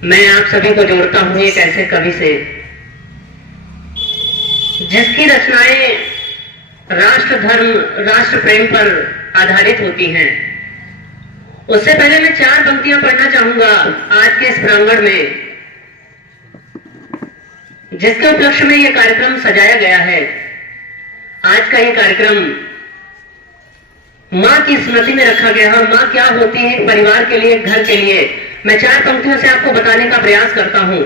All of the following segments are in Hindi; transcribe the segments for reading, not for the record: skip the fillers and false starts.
मैं आप सभी को जोड़ता हूं एक ऐसे कवि से जिसकी रचनाएं राष्ट्र धर्म राष्ट्र प्रेम पर आधारित होती हैं। उससे पहले मैं 4 पंक्तियां पढ़ना चाहूंगा आज के इस प्रांगण में, जिसके उपलक्ष्य में यह कार्यक्रम सजाया गया है। आज का यह कार्यक्रम मां की स्मृति में रखा गया है। मां क्या होती है परिवार के लिए, घर के लिए। मैं 4 पंक्तियों से आपको बताने का प्रयास करता हूं।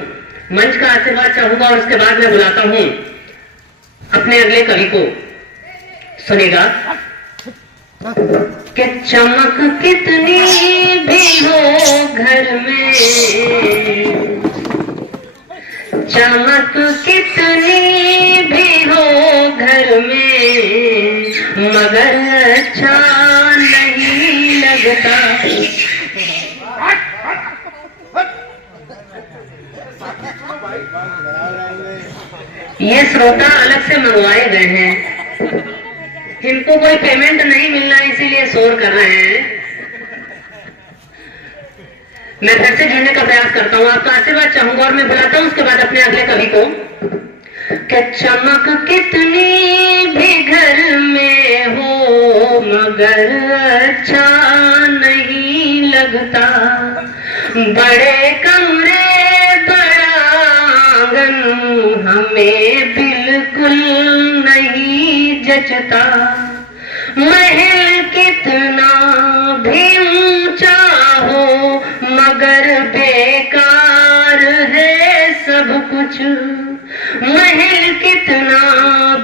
मंच का आशीर्वाद चाहूंगा और उसके बाद मैं बुलाता हूं अपने अगले कवि को। सुनेगा कि चमक कितनी भी हो घर में, चमक कितनी भी हो घर में, मगर अच्छा नहीं लगता। ये श्रोता अलग से मंगवाए गए हैं, इनको कोई पेमेंट नहीं मिलना इसीलिए शोर कर रहे हैं। मैं फिर से जुड़ने का प्रयास करता हूं, आपका आशीर्वाद चाहूंगा और मैं बुलाता हूं उसके बाद अपने अगले कवि को। कि चमक कितनी भी घर में हो मगर अच्छा नहीं लगता। बड़े कमरे बड़ा आंगन हमें बिल्कुल नहीं जचता। महल कितना भी ऊंचा हो मगर बेकार है सब कुछ। महल कितना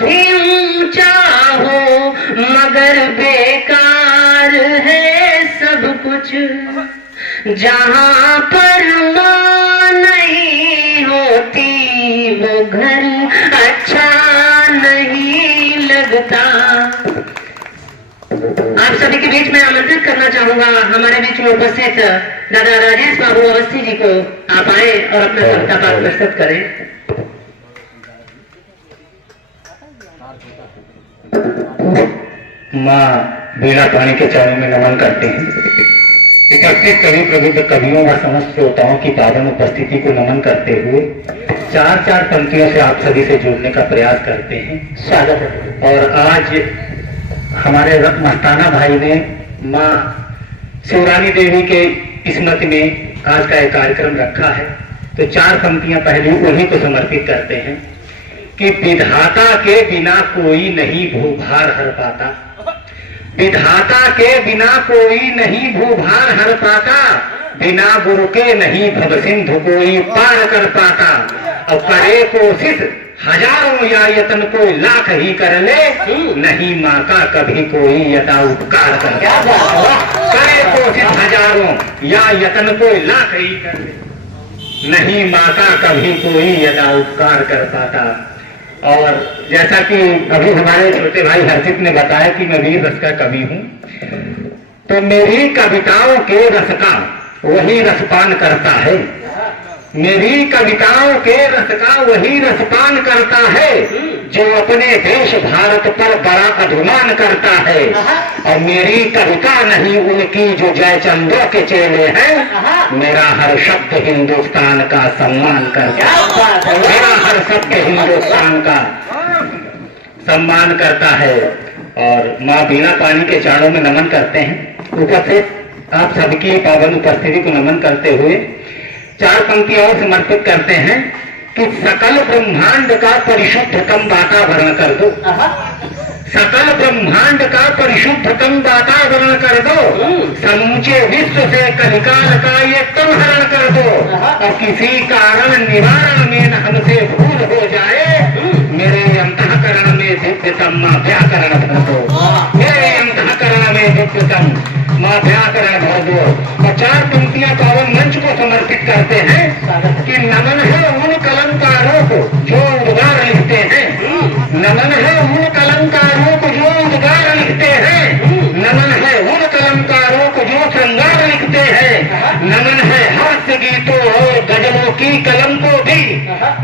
भी ऊंचा हो मगर बेकार है सब कुछ। जहां पर मां नहीं होती वो घर अच्छा नहीं लगता। आप सभी के बीच में आमंत्रित करना चाहूंगा हमारे बीच में उपस्थित दादा राजेश बाबू अवस्थी जी को। आप आए और अपना कविता पाठ प्रस्तुत करें। माँ बीणा पानी के चरणों में नमन करते हैं। उपस्थित कवि प्रबुद्ध कवियों व समस्त श्रोताओं की पावन उपस्थिति को नमन करते हुए 4 पंक्तियों से आप सभी से जुड़ने का प्रयास करते हैं। स्वागत है। और आज हमारे मस्ताना भाई ने माँ शिवरानी देवी के स्मृति में आज का एक कार्यक्रम रखा है, तो 4 पंक्तियां पहले उन्हीं को समर्पित करते हैं कि विधाता के बिना कोई नहीं भूभार हर पाता। विधाता के बिना कोई नहीं भूभार हर पाता। बिना गुरु के नहीं भव सिंधु कोई पार कर पाता। और करे कोशिश हजारों या यतन कोई लाख ही कर ले, नहीं माँ का कभी कोई यथा उपकार कर। करे कोशिश हजारों या यतन कोई लाख ही कर ले, नहीं माँ का कभी कोई यथा उपकार कर पाता। और जैसा कि अभी हमारे छोटे भाई हर्षित ने बताया कि मैं वीर रस का कवि हूं, तो मेरी कविताओं के रस का वही रसपान करता है। मेरी कविताओं के रस का वही रसपान करता है जो अपने देश भारत पर बड़ा अभिमान करता है। और मेरी कविता नहीं उनकी जो जयचंदों के चेले हैं। मेरा हर शब्द हिंदुस्तान का सम्मान करता है। मेरा हर शब्द हिंदुस्तान का सम्मान करता है। और माँ बीणा पानी के चरणों में नमन करते हैं। उपस्थित आप सबकी पावन उपस्थिति को नमन करते हुए 4 पंक्तियां और समर्पित करते हैं कि सकल ब्रह्मांड का परिशुद्धतम वातावरण कर दो। सकल ब्रह्मांड का परिशुद्धतम वातावरण कर दो। समूचे विश्व से कलिकाल का ये तुम हरण कर दो। और किसी कारण निवारण में न हमसे भूल हो जाए, मेरे अंतःकरण में दिव्यतम माँ व्याकरण भर दो। मेरे अंतःकरण में दिव्यतम माँ व्याकरण भर दो। और 4 पंक्तियां पावन मंच को समर्पित करते हैं कि नमन है उन कलमकारों को जो उद्गार लिखते हैं। नमन है उन कलमकारों को जो उद्गार लिखते हैं। नमन है उन कलमकारों को जो श्रृंगार लिखते हैं। नमन है हास्य गीतों और गजलों की कलम को भी।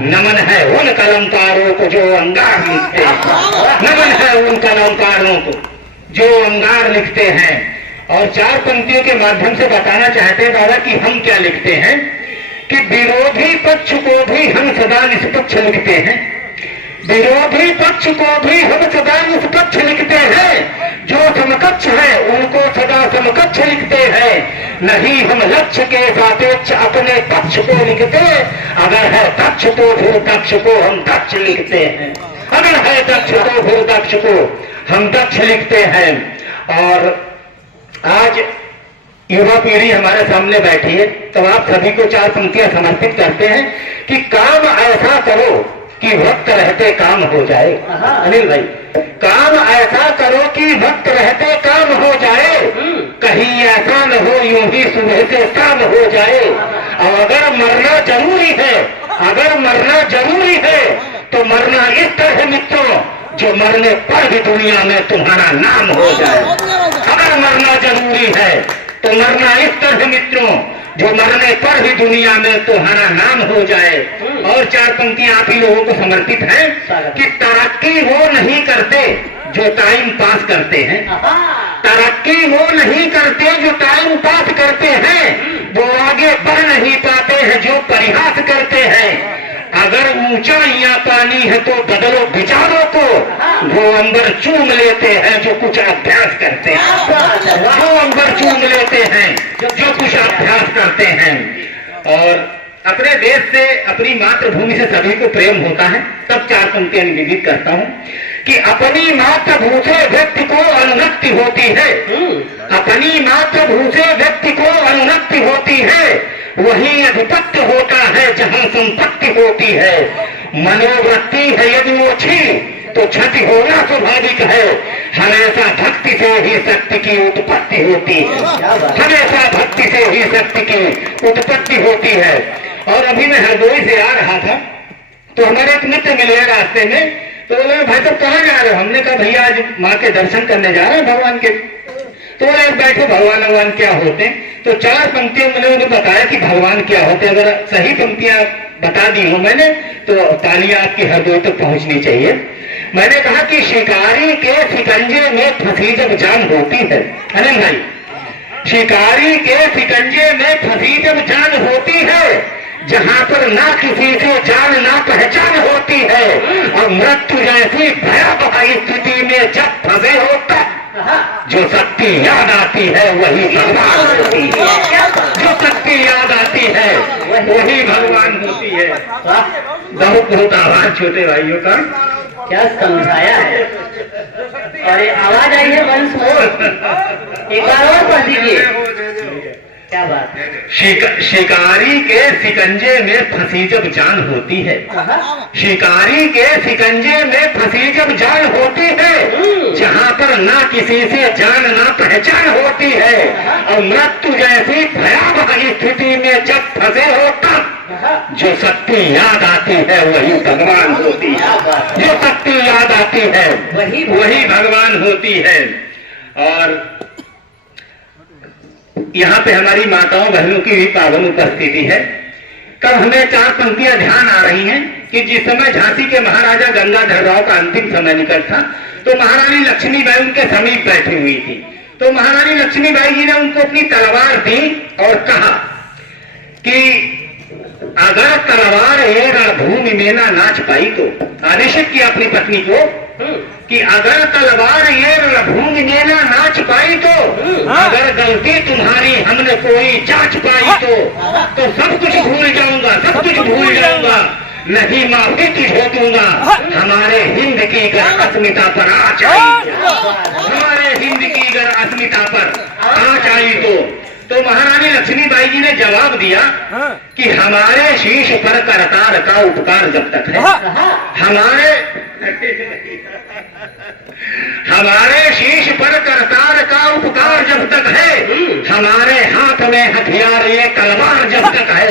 नमन है उन कलमकारों को जो अंगार लिखते हैं। नमन है उन कलमकारों को जो अंगार लिखते हैं। और 4 पंक्तियों के माध्यम से बताना चाहते हैं दादा कि हम क्या लिखते हैं कि विरोधी पक्ष को भी हम सदा निष्पक्ष लिखते हैं, विरोधी पक्ष को भी हम सदा निष्पक्ष लिखते हैं, जो समकक्ष है उनको सदा समकक्ष लिखते हैं, नहीं हम लक्ष्य के सापेक्ष अपने पक्ष को लिखते, अगर है दक्ष तो फिर दक्ष को हम दक्ष लिखते हैं, अगर है दक्ष तो फिर दक्ष को हम दक्ष लिखते हैं। और आज युवा पीढ़ी हमारे सामने बैठी है, तो आप सभी को 4 पंक्तियां समर्पित करते हैं कि काम ऐसा करो कि वक्त रहते काम हो जाए। अनिल भाई, काम ऐसा करो कि वक्त रहते काम हो जाए, कहीं ऐसा न हो यूं ही सुबह से शाम हो जाए। और अगर मरना जरूरी है, अगर मरना जरूरी है तो मरना इस तरह मित्रों जो मरने पर भी दुनिया में तुम्हारा नाम हो जाए। अगर मरना जरूरी है तो मरना इस तरह मित्रों जो मरने पर भी दुनिया में तुम्हारा नाम हो जाए। और 4 पंक्तियां आप ही लोगों को समर्पित हैं कि तरक्की वो नहीं करते जो टाइम पास करते हैं, तरक्की वो नहीं करते जो टाइम पास करते हैं, वो आगे बढ़ नहीं पाते हैं जो परिहास करते हैं। अगर ऊंचाइयां पानी है तो बदलो विचारों को, वो अंबर चूम लेते हैं जो कुछ अभ्यास करते हैं, वो अंबर चूम लेते हैं जो कुछ अभ्यास करते हैं। और अपने देश से, अपनी मातृभूमि से सभी को प्रेम होता है, तब 4 पंक्तियां निवेदित करता हूं कि अपनी मातृभूमि से व्यक्ति को अनुरक्ति होती है, अपनी मातृभूमि से व्यक्ति को अनुरक्ति होती है, वही अधिपत्य होता है जहां संपत्ति होती है। मनोवृत्ति है यदि ओछी तो क्षति होना स्वाभाविक है, हमेशा भक्ति से ही शक्ति की उत्पत्ति होती है, हमेशा भक्ति से ही शक्ति की उत्पत्ति होती है। और अभी मैं हरदोई से आ रहा था तो हमारे एक मित्र मिले रास्ते में, तो बोले भाई साहब कहाँ जा रहे हो? हमने कहा भैया आज माँ के दर्शन करने जा रहे हैं भगवान के। तो बोले बैठो, भगवान क्या होते हैं? तो 4 पंक्तियों मैंने उन्हें बताया कि भगवान क्या होते हैं। अगर सही पंक्तियां बता दी हो मैंने तो तालियां आपकी हरदोई तक पहुंचनी चाहिए। मैंने कहा कि शिकारी के शिकंजे में फंसी जब जान होती है, अनिल भाई, शिकारी के शिकंजे में फंसी जब जान होती है, जहां पर ना किसी से जान ना पहचान होती है, और मृत्यु जैसी भयावह स्थिति में जब फंसे हो तब जो शक्ति याद आती है वही भगवान होती है, जो शक्ति याद आती है वही भगवान होती है। बहुत बहुत आभार छोटे भाइयों का, क्या समझाया है। अरे आवाज आई है वंश मोर, एक बार और पढ़ दीजिए, क्या बात है। शिकारी के शिकंजे में फंसी जब जान होती है, शिकारी के शिकंजे में फंसी जब जान होती है, जहां पर ना किसी से जान ना पहचान होती है, और मृत्यु जैसी भयावह स्थिति में जब फंसे हो तब जो शक्ति याद आती है वही भगवान होती है, जो शक्ति याद आती है वही भगवान होती है। और यहाँ पे हमारी माताओं बहनों की भी पावन उपस्थिति है। कब हमें 4 पंक्तियां ध्यान आ रही हैं कि जिस समय झांसी के महाराजा गंगाधर राव का अंतिम समय निकट था, तो महारानी लक्ष्मीबाई उनके समीप बैठी हुई थी। तो महारानी लक्ष्मीबाई जी ने उनको अपनी तलवार दी और कहा कि अगर तलवार ये रणभूमि में ना नाच पाई तो, आदेशित किया अपनी पत्नी को कि अगर तलवार ये रणभूमि में ना नाच पाई तो, अगर गलती तुम्हारी हमने कोई जांच पाई तो सब कुछ भूल जाऊंगा, सब कुछ भूल जाऊंगा, नहीं माफी तुझे दूंगा। हमारे हिंद की अगर अस्मिता पर आँच आई, हमारे हिंद की अगर अस्मिता पर आँच आई तो महारानी लक्ष्मीबाई जी ने जवाब दिया कि हमारे शीश पर करतार का उपकार जब तक है, हमारे शीश पर करतार का उपकार जब तक है, हमारे हाथ में हथियार ये तलवार जब तक है,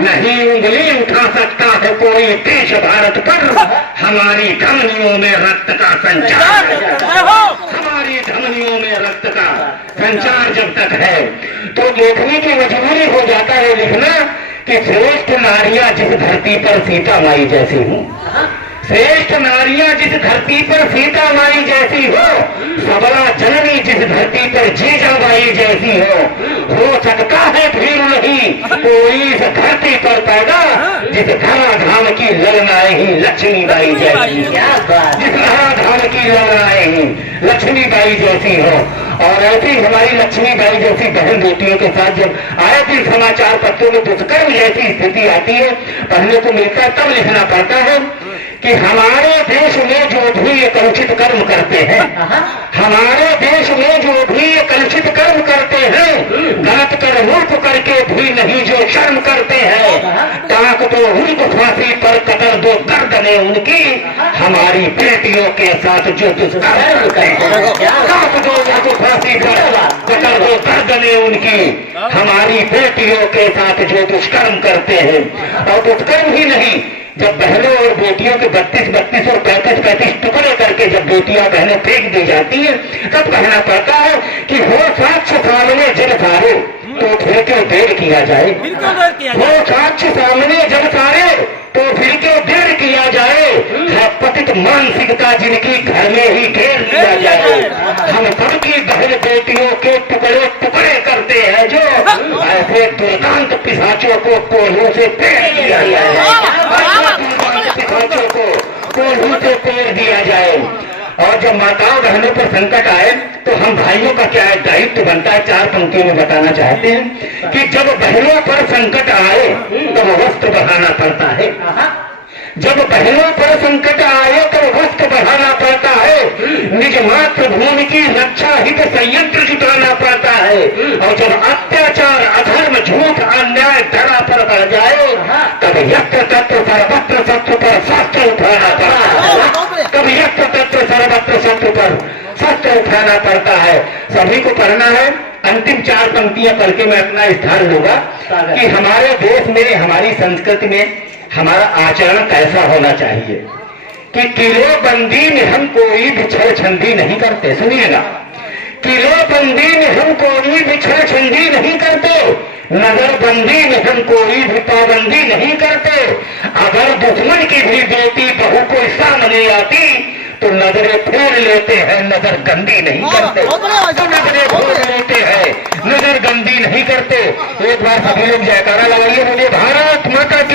नहीं उंगली उठा सकता है कोई देश भारत पर, हमारी धमनियों में रक्त का संचार, हमारी धमनियों में रक्त का संचार जब तक है। तो लेखनी की मजबूरी हो जाता है लिखना कि श्रेष्ठ नारियां जिस धरती पर सीता माई जैसी हूँ, श्रेष्ठ नारियां जिस धरती पर सीता माई जैसी हो, सबला जननी जिस धरती पर जीजाबाई जैसी हो सकता है फिर नहीं कोई इस धरती पर पैदा जिस धराधाम की ललनाए ही लक्ष्मीबाई जैसी, जिस धराधाम की ललनाए ही लक्ष्मीबाई जैसी हो। और ऐसी हमारी लक्ष्मीबाई जैसी बहन बेटियों के साथ जब आए दिन समाचार पत्रों में दुष्कर्म जैसी स्थिति आती है, पढ़ने को मिलता है, तब लिखना पड़ता है कि हमारे देश में जो भी ये कलुषित कर्म करते हैं, हमारे देश में जो भी ये कलुषित कर्म करते हैं, गलत कर मूर्ख करके भी नहीं जो शर्म करते हैं, टाक दो उनको फांसी पर कतर दो गर्दनें उनकी, हमारी बेटियों के साथ जो दुष्कर्म करते हैं, टाक दो उनको फांसी पर कतर दो गर्दनें उनकी, हमारी बेटियों के साथ जो दुष्कर्म करते हैं। और दुष्कर्म ही नहीं, जब बहनों और बेटियों के 32-32 और 35-35 टुकड़े करके जब बेटियां बहनें फेंक दी जाती है, तब कहना पड़ता है कि हो साक्ष्य सामने जब सारे तो फिर क्यों देर किया जाए, हो साक्ष्य सामने जब सारे तो फिर क्यों देर किया जाए, है पतित मानसिकता जिनकी घर में ही घेर दिया जाए। हम सबकी बहन बेटियों के टुकड़े टुकड़े करते हैं जो ऐसे दुर्दांत पिशाचों को कोल्हों से पेड़ दिया जाए, पिशाचों को कोल्हों से पेड़ दिया जाए। और जब माताओं बहनों पर संकट आए तो हम भाइयों का क्या दायित्व बनता है, 4 पंक्तियों में बताना चाहते हैं कि जब बहनों पर संकट आए तब वस्त्र बढ़ाना पड़ता है, जब बहनों पर संकट आए तो वस्त्र बढ़ाना पड़ता है, निज मातृभूमि की रक्षा हित संयंत्र जुटाना पड़ता है। और जब अत्याचार अधर्म झूठ अन्याय धरा पर बढ़ जाए तब यत्र तत्र सर्वत्र शत्रु पर शस्त्र उठाना पड़ता है, तब यत्र तत्र सर्वत्र शत्रु पर शस्त्र उठाना पड़ता है। सभी को पढ़ना है। अंतिम 4 पंक्तियां पढ़ के मैं अपना स्थान लूंगा कि हमारे देश में, हमारी संस्कृति में हमारा आचरण कैसा होना चाहिए कि किलोबंदी में हम कोई भी छेड़छंदी नहीं करते। सुनिएगा, किलोबंदी में हम कोई भी छेड़छंदी नहीं करते, नजरबंदी में हम कोई भी पाबंदी नहीं करते। अगर दुश्मन की भी बेटी बहू कोई सामने आती तो नजरें फेर लेते हैं, नजर गंदी नहीं करते, तो नजरें फेर लेते हैं, नजर गंदी नहीं करते। एक बार सभी लोग जयकारा लगाइए, बोलिए भारत माता की